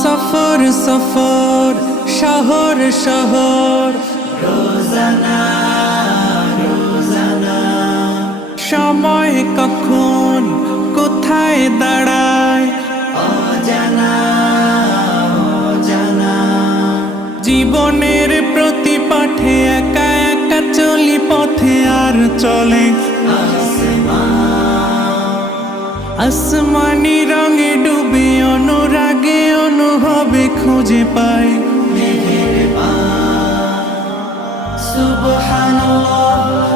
সফর সফর শহর শহর রোজানা রোজানা সময় কখন কোথায় দাঁড়ায় অজানা অজানা জীবনের প্রতি পাঠে একা একা চলি পথে আর চলে আসমানি রঙে ডুবে অনুরাগে অনুভবে খুঁজে পাই সুবহানাল্লাহ